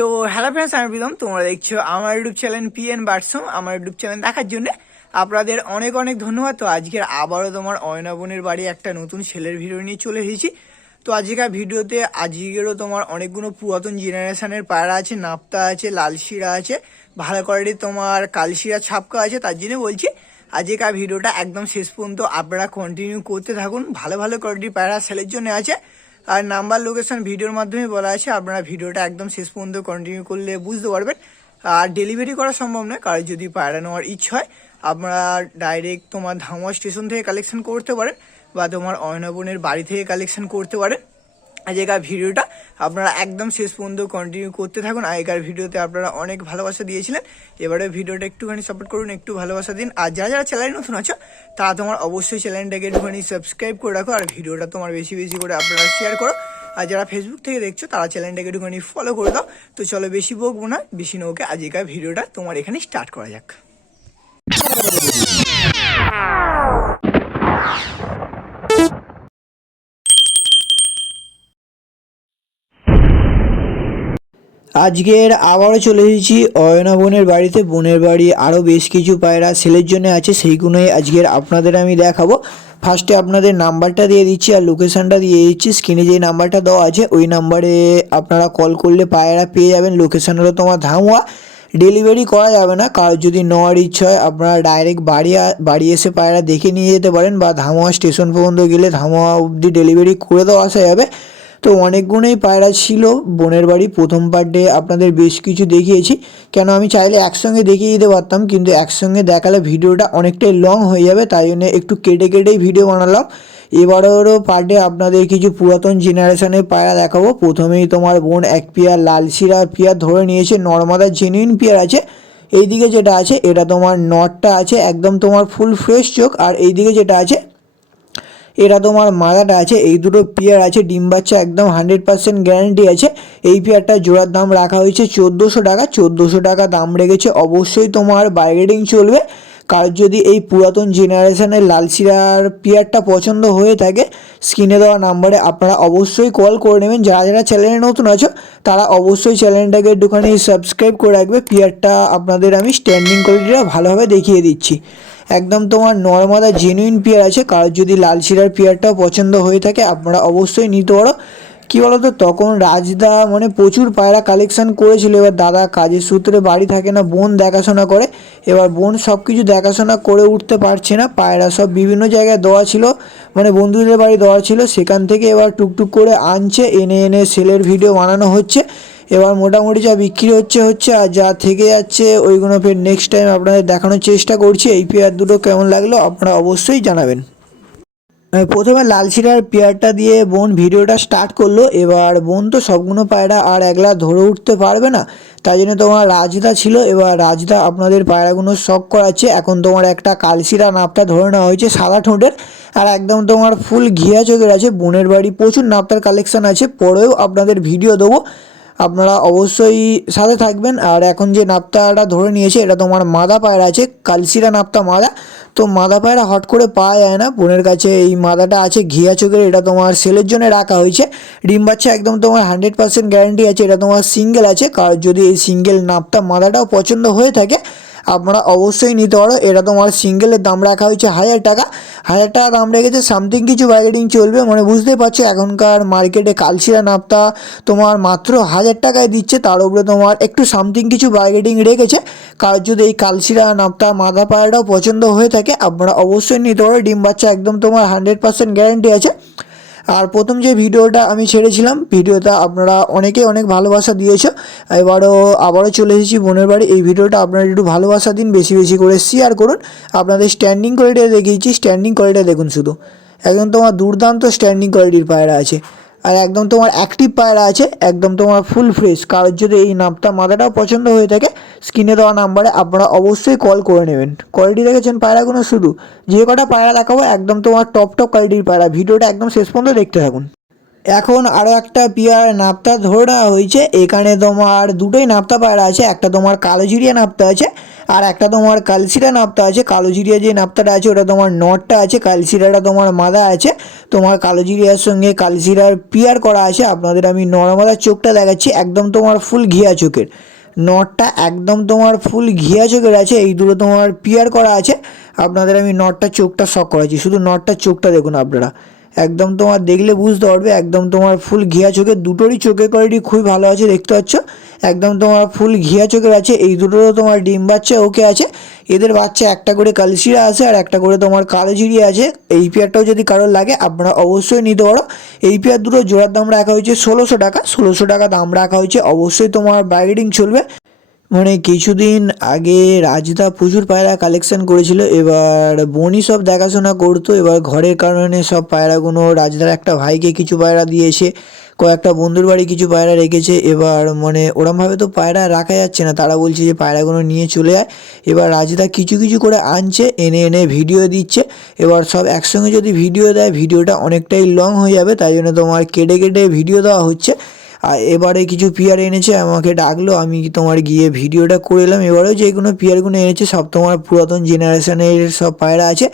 তো hello friends, আমি প্রীতম। তোমরা দেখছো আমার ইউটিউব চ্যানেল পিএন বাটসম। আমার ইউটিউব চ্যানেল দেখার জন্য আপনাদের অনেক অনেক ধন্যবাদ। তো আজকের আবারও তোমার অয়নাবনের বাড়ি একটা নতুন ছেলের ভিডিও নিয়ে চলে এসেছি। তো আজকের ভিডিওতে আজকেরও তোমার অনেকগুলো পুরাতন জেনারেশনের পায়রা আছে, নাপ্তা আছে, লালশিরা আছে, ভালো কোয়ালিটির তোমার কালশিরা ছাপকা আছে। তার জন্য বলছি আজকের ভিডিওটা একদম শেষ পর্যন্ত আপনারা কন্টিনিউ করতে থাকুন। ভালো ভালো কোয়ালিটির পায়রা সেলের জন্য আছে, আর নাম্বার লোকেশন ভিডিওর মাধ্যমে বলা আছে। আপনারা ভিডিওটা একদম শেষ পর্যন্ত কন্টিনিউ করলে বুঝতে পারবেন। আর ডেলিভারি করা সম্ভব নয়, কারণ যদি পায়রা নেওয়ার ইচ্ছা হয় আপনারা ডাইরেক্ট তোমার ধামা স্টেশন থেকে কালেকশন করতে পারেন, বা তোমার অয়নাবনের বাড়ি থেকে কালেকশন করতে পারেন। আগেকার ভিডিওটা আপনারা একদম শেষ পর্যন্ত কন্টিনিউ করতে থাকুন। আগেকার ভিডিওতে আপনারা অনেক ভালোবাসা দিয়েছিলেন, এবারে ভিডিওটা একটুখানি সাপোর্ট করুন, একটু ভালোবাসা দিন। আর যারা যারা চ্যানেল নতুন আছো তারা তোমার অবশ্যই চ্যানেলটাকে একটুখানি সাবস্ক্রাইব করে রাখো, আর ভিডিওটা তোমার বেশি বেশি করে আপনারা শেয়ার করো। আর যারা ফেসবুক থেকে দেখছো তারা চ্যানেলটাকে একটুখানি ফলো করে দাও। তো চলো বেশি বকবো না, বেশি নৌকে আগেকার ভিডিওটা তোমার এখানে স্টার্ট করা যাক। আজকের আবারও চলে এসেছি অয়না বোনের বাড়িতে। বোনের বাড়ি আরও বেশ কিছু পায়রা সেলের জন্য আছে, সেইগুলোই আজকের আপনাদের আমি দেখাবো। ফার্স্টে আপনাদের নাম্বারটা দিয়ে দিচ্ছি আর লোকেশানটা দিয়ে দিচ্ছি। স্ক্রিনে যে নাম্বারটা দেওয়া আছে ওই নাম্বারে আপনারা কল করলে পায়রা পেয়ে যাবেন। লোকেশান হলো তোমার ধামুয়া। ডেলিভারি করা যাবে না, কারোর যদি নেওয়ার ইচ্ছা হয় আপনারা ডাইরেক্ট বাড়ি এসে পায়রা দেখে নিয়ে যেতে পারেন, বা ধামুয়া স্টেশন পর্যন্ত গেলে ধামুয়া অবধি ডেলিভারি করে দেওয়া আসা যাবে। তো অনেকগুলোই পায়রা ছিল বোনের বাড়ি। প্রথম পার্টে আপনাদের বেশ কিছু দেখিয়েছি, কেন আমি চাইলে একসঙ্গে দেখিয়ে দিতে পারতাম, কিন্তু একসঙ্গে দেখালে ভিডিওটা অনেকটাই লং হয়ে যাবে, তাই জন্য একটু কেটে কেটেই ভিডিও বানালাম। এবারেরও পার্টে আপনাদের কিছু পুরাতন জেনারেশনের পায়রা দেখাবো। প্রথমেই তোমার বোন এক পেয়ার লালশিরা পেয়ার ধরে নিয়েছে, নর্মাদার জেনুইন পেয়ার আছে। এইদিকে যেটা আছে এটা তোমার নটটা আছে একদম তোমার ফুল ফ্রেশ চোখ, আর এইদিকে যেটা আছে এটা তোমার মাদাটা আছে। এই দুটো পেয়ার আছে, ডিম বাচ্চা একদম 100% গ্যারান্টি আছে। এই পেয়ারটা জোড়ার দাম রাখা হয়েছে 1400 টাকা। 1400 টাকা দাম রেখেছে। অবশ্যই তোমার বার্গেনিং চলবে। কারোর যদি এই পুরাতন জেনারেশনের লালশিরার পেয়ারটা পছন্দ হয়ে থাকে, স্ক্রিনে দেওয়া নাম্বারে আপনারা অবশ্যই কল করে নেবেন। যারা যারা চ্যানেলে নতুন আছো তারা অবশ্যই চ্যানেলটাকে একটুখানি সাবস্ক্রাইব করে রাখবে। পেয়ারটা আপনাদের আমি স্ট্যান্ডিং কোয়ালিটিটা ভালোভাবে দেখিয়ে দিচ্ছি। একদম তোমার নর্মাদা জেনুইন পেয়ার আছে। কারোর যদি লালশিরার পেয়ারটাও পছন্দ হয়ে থাকে আপনারা অবশ্যই নিতে পারো। কী বলতো, তখন রাজদা মানে প্রচুর পায়রা কালেকশান করেছিল। এবার দাদা কাজের সূত্রে বাড়ি থাকে না, বোন দেখাশোনা করে। এবার বোন সব কিছু দেখাশোনা করে উঠতে পারছে না, পায়রা সব বিভিন্ন জায়গায় দেওয়া ছিল, মানে বন্ধুদের বাড়ি দেওয়া ছিল, সেখান থেকে এবার টুকটুক করে আনছে, এনে এনে সেলের ভিডিও বানানো হচ্ছে। এবার মোটামুটি যা বিক্রি হচ্ছে, আর যা থেকে যাচ্ছে ওইগুলো ফের নেক্সট টাইম আপনাদের দেখানোর চেষ্টা করছি। এই পেয়ার দুটো কেমন লাগলো আপনারা অবশ্যই জানাবেন। প্রথমে লালশিরার পেয়ারটা দিয়ে বোন ভিডিওটা স্টার্ট করলো। এবার বোন তো সবগুলো পায়রা আর একলা ধরে উঠতে পারবে না, তাই জন্য তোমার রাজদা ছিল। এবার রাজদা আপনাদের পায়রাগুলো শখ করাচ্ছে। এখন তোমার একটা কালশিরা নাপটা ধরে নেওয়া হয়েছে সাদা ঠোঁটের, আর একদম তোমার ফুল ঘিয়া চোখের আছে। বোনের বাড়ি প্রচুর নাপটার কালেকশান আছে, পরেও আপনাদের ভিডিও দেবো, আপনারা অবশ্যই সাথে থাকবেন। আর এখন যে নাপ্তাটা ধরে নিয়েছে এটা তোমার মাদা পায়রা আছে, কালশিরা নাপ্তা মাদা। তো মাদা পায়রা হট করে পাওয়া যায় না, বোনের কাছে এই মাদাটা আছে ঘিয়া চোখের। এটা তোমার সেলের জন্য রাখা হয়েছে। ডিম বাচ্চা একদম তোমার 100% গ্যারান্টি আছে। এটা তোমার সিঙ্গেল আছে, কারণ যদি এই সিঙ্গেল নাপ্তা মাদাটাও পছন্দ হয়ে থাকে আপনারা অবশ্যই নিতে পারো। এটা তোমার সিঙ্গেলের দাম রাখা হয়েছে 1000 টাকা। 1000 টাকা দাম রেখেছে, সামথিং কিছু বার্গেনিং চলবে। মানে বুঝতেই পারছো এখনকার মার্কেটে কালশিরা নাপ্তা তোমার মাত্র 1000 টাকায় দিচ্ছে, তার উপরে তোমার একটু সামথিং কিছু বার্গেনিং রেখেছে। কারোর যদি এই কালশিরা নাপ্তা মাদা পায়রাটাও পছন্দ হয়ে থাকে আপনারা অবশ্যই নিতে পারো। ডিম বাচ্চা একদম তোমার 100% গ্যারান্টি আছে। আর প্রথম যে ভিডিওটা আমি ছেড়েছিলাম, ভিডিওটা আপনারা অনেকে অনেক ভালোবাসা দিয়েছো। আবারও চলে এসেছি বোনের বাড়ি। এই ভিডিওটা আপনারা একটু ভালোবাসা দিন, বেশি বেশি করে শেয়ার করুন। আপনাদের স্ট্যান্ডিং কোয়ালিটি দেখিয়েছি, স্ট্যান্ডিং কোয়ালিটি দেখুন শুধু, একদম তোমার দুর্দান্ত স্ট্যান্ডিং কোয়ালিটির পায়রা আছে। আর একদম তোমার অ্যাক্টিভ পায়রা আছে, একদম তোমার ফুল ফ্রেশ। কারোর যদি এই নাপটা মাদাটাও পছন্দ হয়ে থাকে স্ক্রিনে দেওয়া নাম্বারে আপনারা অবশ্যই কল করে নেবেন। কোয়ালিটি দেখেছেন পায়রাগুলো, শুধু যে কটা পায়রা দেখাবো একদম তোমার টপ কোয়ালিটির পায়রা। ভিডিওটা একদম শেষ পর্যন্ত দেখতে থাকুন। এখন আরও একটা পেয়ার নাপ্তা ধরে নেওয়া হয়েছে। এখানে তোমার দুটোই নাপ্তা পায়রা আছে, একটা তোমার কালোজিরিয়া নাপ্তা আছে, আর একটা তোমার কালশিরা নাপ্তা আছে, কালোজিরিয়া যে নাপ্তাটা আছে ওটা তোমার নটটা আছে, কালশিরাটা তোমার মাদা আছে। তোমার কালোজিরিয়ার সঙ্গে কালশিরার পিয়ার করা আছে। আপনাদের আমি নরমাদার চোখটা দেখাচ্ছি, একদম তোমার ফুল ঘিয়া চোখের। নটটা একদম তোমার ফুল ঘিয়া চোখের আছে, এই দুটো তোমার পিয়ার করা আছে। আপনাদের আমি নটটা চোখটা শখ করাচ্ছি, শুধু নটটার চোখটা দেখুন আপনারা, একদম তোমার দেখলে বুঝতে পারবে, একদম তোমার ফুল ঘিয়া চোখের। দুটোরই চোখের কোয়ালিটি খুবই ভালো আছে, দেখতে পাচ্ছ একদম তোমার ফুল ঘিয়া চোখের আছে। এই দুটোরও তোমার ডিম বাচ্চা ওকে আছে। এদের বাচ্চা একটা করে কালশিরা আছে আর একটা করে তোমার কালোজিরি আছে। এই পেয়ারটাও যদি কারোর লাগে আপনারা অবশ্যই নিতে পারো। এই পেয়ার দুটো জোড়ার দাম রাখা হয়েছে 1600 টাকা, 1600 টাকা দাম রাখা হয়েছে। অবশ্যই তোমার বার্গেনিং চলবে। মানে কিছুদিন আগে রাজদা প্রচুর পায়রা কালেকশন করেছিল, এবার বনি সব দেখাশোনা করতো। এবার ঘরের কারণে সব পায়রাগুলো রাজদার একটা ভাইকে কিছু পায়রা দিয়েছে, কয়েকটা বন্ধুর বাড়ি কিছু পায়রা রেখেছে। এবার মানে ওরমভাবে তো পায়রা রাখা যাচ্ছে না, তারা বলছে যে পায়রাগুলো নিয়ে চলে যায়। এবার রাজদা কিছু কিছু করে আনছে, এনে এনে ভিডিও দিচ্ছে। এবার সব একসঙ্গে যদি ভিডিও দেয় ভিডিওটা অনেকটাই লং হয়ে যাবে, তাই জন্য তোমার কেটে কেটে ভিডিও দেওয়া হচ্ছে। আর এবারে কিছু পিয়ার এনেছে, আমাকে ডাকলো, আমি তোমার গিয়ে ভিডিওটা করে এলাম। এবারেও যেগুলো পিয়ারগুলো এনেছে সব তোমার পুরাতন জেনারেশনের সব পায়রা আছে।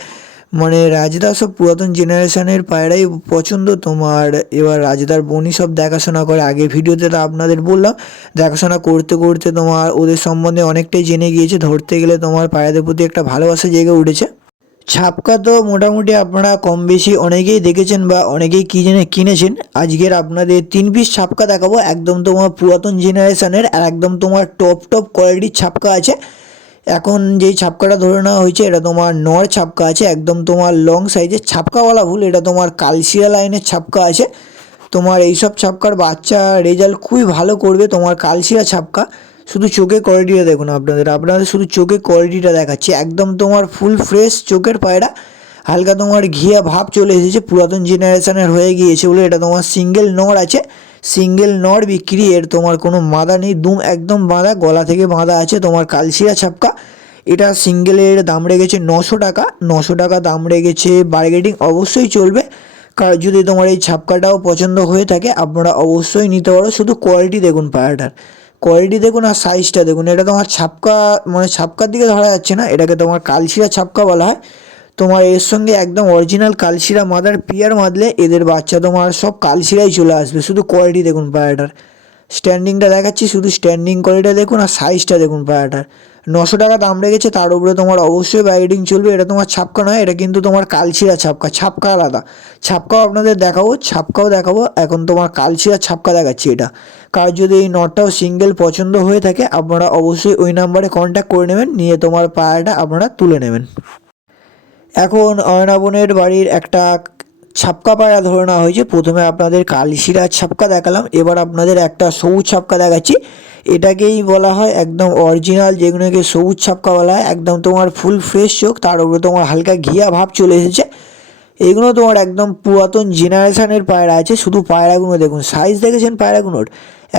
মানে রাজদা সব পুরাতন জেনারেশনের পায়রাই পছন্দ তোমার। এবার রাজদার বোনই সব দেখাশোনা করে, আগে ভিডিওতে তো আপনাদের বললাম। দেখাশোনা করতে করতে তোমার ওদের সম্বন্ধে অনেকটাই জেনে গিয়েছে। ধরতে গেলে তোমার পায়রাদের প্রতি একটা ভালোবাসা জেগে উঠেছে। ছাপকা তো মোটামুটি আপনারা কম বেশি অনেকেই দেখেছেন বা অনেকেই কিনেছেন। আজকের আপনাদের 3 পিস ছাপকা দেখাবো, একদম তোমার পুরাতন জেনারেশনের আর একদম তোমার টপ টপ কোয়ালিটির ছাপকা আছে। এখন যেই ছাপকাটা ধরে নেওয়া হয়েছে এটা তোমার নর ছাপকা আছে, একদম তোমার লং সাইজের ছাপকা বলা ভুল, এটা তোমার কালশিরা লাইনের ছাপকা আছে। তোমার এইসব ছাপকার বাচ্চা রেজাল্ট খুবই ভালো করবে, তোমার কালশিরা ছাপকা। শুধু চোখের কোয়ালিটিটা দেখুন আপনাদের শুধু চোখের কোয়ালিটিটা দেখাচ্ছি, একদম তোমার ফুল ফ্রেশ চোখের পায়রা। হালকা তোমার ঘিয়া ভাব চলে এসেছে, পুরাতন জেনারেশনের হয়ে গিয়েছে বলে এটা তোমার সিঙ্গেল নর আছে। সিঙ্গেল নর বিক্রি, এর তোমার কোনো মাদা নেই, দুম একদম বাঁধা, গলা থেকে বাঁধা আছে। তোমার কালশিরা ছাপকা, এটা সিঙ্গেলের দাম রেখেছে 900 টাকা। 900 টাকা দাম রেখেছে, বার্গেনিং অবশ্যই চলবে। কার যদি তোমার এই ছাপকাটাও পছন্দ হয়ে থাকে আপনারা অবশ্যই নিতে পারো। শুধু কোয়ালিটি দেখুন, পায়রাটার কোয়ালিটি দেখুন আর সাইজটা দেখুন। এটা তোমার ছাপকা, মানে ছাপকার দিকে ধরা যাচ্ছে না, এটাকে তোমার কালশিরা ছাপকা বলা হয়। তোমার এর সঙ্গে একদম অরিজিনাল কালশিরা মাদার পিয়ার মাদলে এদের বাচ্চা তোমার সব কালশিরাই চলে আসবে। শুধু কোয়ালিটি দেখুন পায়রাটার, স্ট্যান্ডিংটা দেখাচ্ছি, শুধু স্ট্যান্ডিং কোয়ালিটিটা দেখুন আর সাইজটা দেখুন পায়রাটার। 900 টাকা দাম রেখেছে, তার উপরে তোমার অবশ্যই বাইডিং চলবে। এটা তোমার ছাপকা নয়, এটা কিন্তু তোমার কালশিরা ছাপকা, ছাপকা আলাদা। ছাপকাও আপনাদের দেখাবো, ছাপকাও দেখাবো। এখন তোমার কালশিরা ছাপকা দেখাচ্ছি এটা। কার যদি এই নটটাও সিঙ্গেল পছন্দ হয়ে থাকে আপনারা অবশ্যই ওই নাম্বারে কন্ট্যাক্ট করে নেবেন, নিয়ে তোমার পায়রাটা আপনারা তুলে নেবেন। এখন অয়নাবনের বাড়ির একটা ছাপকা পায়রা ধরে নেওয়া হয়েছে। প্রথমে আপনাদের কালশিরা ছাপকা দেখালাম, এবার আপনাদের একটা সবুজ ছাপকা দেখাচ্ছি। এটাকেই বলা হয় একদম অরিজিনাল, যেগুলোকে সবুজ ছাপকা বলা হয়। একদম তোমার ফুল ফ্রেশ চোখ, তার উপরে তোমার হালকা ঘিয়া ভাব চলে এসেছে। এগুলো তোমার একদম পুরাতন জেনারেশনের পায়রা আছে। শুধু পায়রাগুলো দেখুন, সাইজ দেখেছেন পায়রাগুলোর,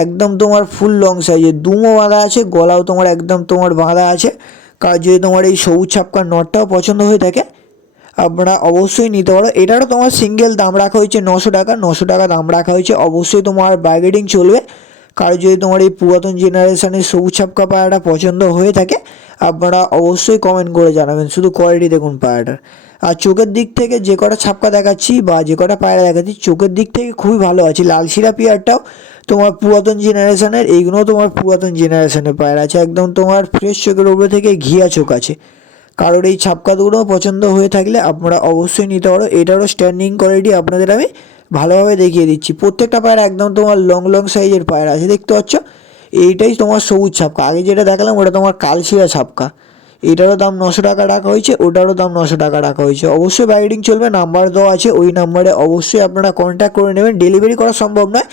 একদম তোমার ফুল লং সাইজের, দুমও বাঁধা আছে, গলাও তোমার একদম তোমার বাঁধা আছে। কার যদি তোমার এই সবুজ ছাপকার নটটাও পছন্দ হয়ে থাকে আপনারা অবশ্যই নিতে পারো। এটারও তোমার সিঙ্গেল দাম রাখা হয়েছে 900 টাকা। 900 টাকা দাম রাখা হয়েছে, অবশ্যই তোমার বার্গেনিং চলবে। কারো যদি তোমার এই পুরাতন জেনারেশনের সবুজ ছাপকা পায়রাটা পছন্দ হয়ে থাকে আপনারা অবশ্যই কমেন্ট করে জানাবেন। শুধু কোয়ালিটি দেখুন পায়রাটার। আর চোখের দিক থেকে যে কটা ছাপকা দেখাচ্ছি বা যে কটা পায়রা দেখাচ্ছি চোখের দিক থেকে খুবই ভালো আছে। লালশিরা পেয়ারটাও তোমার পুরাতন জেনারেশনের, এইগুলোও তোমার পুরাতন জেনারেশনের পায়রা আছে। একদম তোমার ফ্রেশ চোখের উপরে থেকে ঘিয়া চোখ আছে। কারোর এই ছাপকা দুটো পছন্দ হয়ে থাকলে আপনারা অবশ্যই নিতে পারো। এটারও স্ট্যান্ডিং কোয়ালিটি আপনাদের আমি ভালোভাবে দেখিয়ে দিচ্ছি। প্রত্যেকটা পায়রা একদম তোমার লং লং সাইজের পায়রা আছে, দেখতে পাচ্ছ। এইটাই তোমার সবুজ ছাপকা, আগে যেটা দেখালাম ওটা তোমার কালশিরা ছাপকা। এটারও দাম 900 টাকা রাখা হয়েছে, ওটারও দাম 900 টাকা রাখা হয়েছে। অবশ্যই বাইডিং চলবে, নাম্বার দেওয়া আছে, ওই নাম্বারে অবশ্যই আপনারা কন্ট্যাক্ট করে নেবেন। ডেলিভারি করা সম্ভব নয়,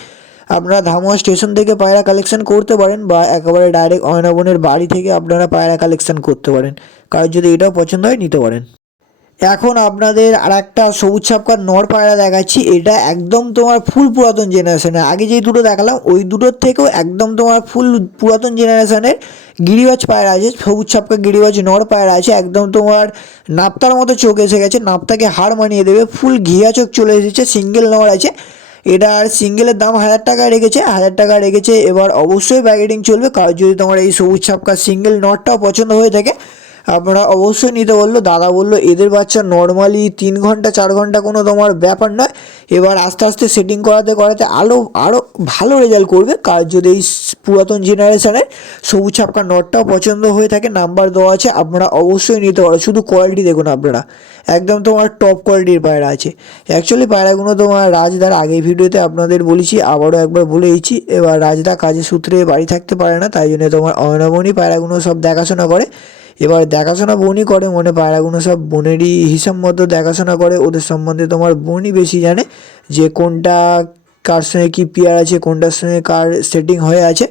আপনারা ধামুয়া স্টেশন থেকে পায়রা কালেকশন করতে পারেন বা একেবারে ডাইরেক্ট অয়নাবনের বাড়ি থেকে আপনারা পায়রা কালেকশন করতে পারেন। কারণ যদি এটাও পছন্দ হয় নিতে পারেন। এখন আপনাদের আর একটা সবুজ ছাপকার নর পায়রা দেখাচ্ছি। এটা একদম তোমার ফুল পুরাতন জেনারেশনের, আগে যেই দুটো দেখালাম ওই দুটোর থেকেও একদম তোমার ফুল পুরাতন জেনারেশনের গিরিবাজ পায়রা আছে। সবুজ ছাপকা গিরিবাজ নর পায়রা আছে, একদম তোমার নাপ্তার মতো চোখ এসে গেছে, নাপ্তাকে হার মানিয়ে দেবে। ফুল ঘিয়া চোখ চলে এসেছে, সিঙ্গেল নর আছে। এটার সিঙ্গেলের দাম 1000 টাকা রেখেছে, 1000 টাকা রেখেছে। এবার অবশ্যই ব্যাকেটিং চলবে, কারণ যদি তোমার এই সবুজ ছাপকা সিঙ্গেল নটটাও পছন্দ হয়ে থাকে আপনারা অবশ্যই নিতে বললো। দাদা বললো এদের বাচ্চা নর্মালি 3 ঘন্টা 4 ঘন্টা কোনো তোমার ব্যাপার নয়। এবার আস্তে আস্তে সেটিং করাতে করাতে আরও ভালো রেজাল্ট করবে। কার যদি এই পুরাতন জেনারেশনের সবুজ ছাপকা নটটাও পছন্দ হয়ে থাকে, নাম্বার দেওয়া আছে, আপনারা অবশ্যই নিতে পারো। শুধু কোয়ালিটি দেখুন আপনারা, একদম তোমার টপ কোয়ালিটির পায়রা আছে। অ্যাকচুয়ালি পায়রাগুলো তোমার রাজদার আগের ভিডিওতে আপনাদের বলেছি, আবারও একবার বলে দিচ্ছি। এবার রাজদা কাজের সূত্রে বাড়ি থাকতে পারে না, তাই জন্য তোমার অয়নমণি পায়রাগুলো সব দেখাশোনা করে। এবার দেখাশোনা বোনই করে, মনে পায়রাগুলো সব বোনেরই হিসাব মতো দেখাশোনা করে। ওদের সম্বন্ধে তোমার বোনই বেশি জানে যে কোনটা কার সঙ্গে কী পেয়ার আছে, কোনটার সঙ্গে কার সেটিং হয়ে আছে।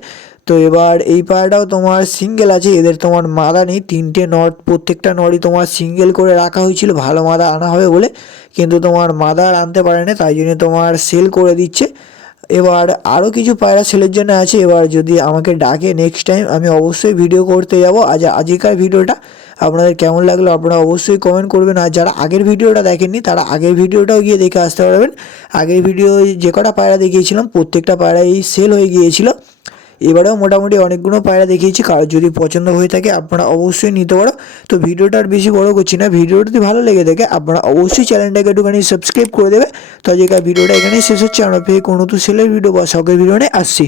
তো এবার এই পায়রাটাও তোমার সিঙ্গেল আছে, এদের তোমার মাদা নেই। 3টে নট, প্রত্যেকটা নটই তোমার সিঙ্গেল করে রাখা হয়েছিল ভালো মাদা আনা হবে বলে, কিন্তু তোমার মাদা আর আনতে পারে না, তাই জন্য তোমার সেল করে দিচ্ছে। এবার আরও কিছু পায়রা সেলের জন্য আছে। এবার যদি আমাকে ডাকে নেক্সট টাইম আমি অবশ্যই ভিডিও করতে যাব। আজকের ভিডিওটা আপনাদের কেমন লাগলো আপনারা অবশ্যই কমেন্ট করবেন। আর যারা আগের ভিডিওটা দেখেননি তারা আগের ভিডিওটাও গিয়ে দেখে আসতে পারবেন। আগের ভিডিও যে কটা পায়রা দেখিয়েছিলাম প্রত্যেকটা পায়রাই সেল হয়ে গিয়েছিল। এবারেও মোটামুটি অনেকগুলো পায়রা দেখিয়েছি, কারো যদি পছন্দ হয়ে থাকে আপনারা অবশ্যই নিতে পারো। তো ভিডিওটা আর বেশি বড় করছি না, ভিডিওটা যদি ভালো লেগে থাকে আপনারা অবশ্যই চ্যানেলটাকে একটুখানি সাবস্ক্রাইব করে দেবে। তো আজকের ভিডিওটা এখানেই শেষ হচ্ছে। আমরা ফের কোনো নতুন সেলের ভিডিও বা শখের ভিডিও নিয়ে আসছি।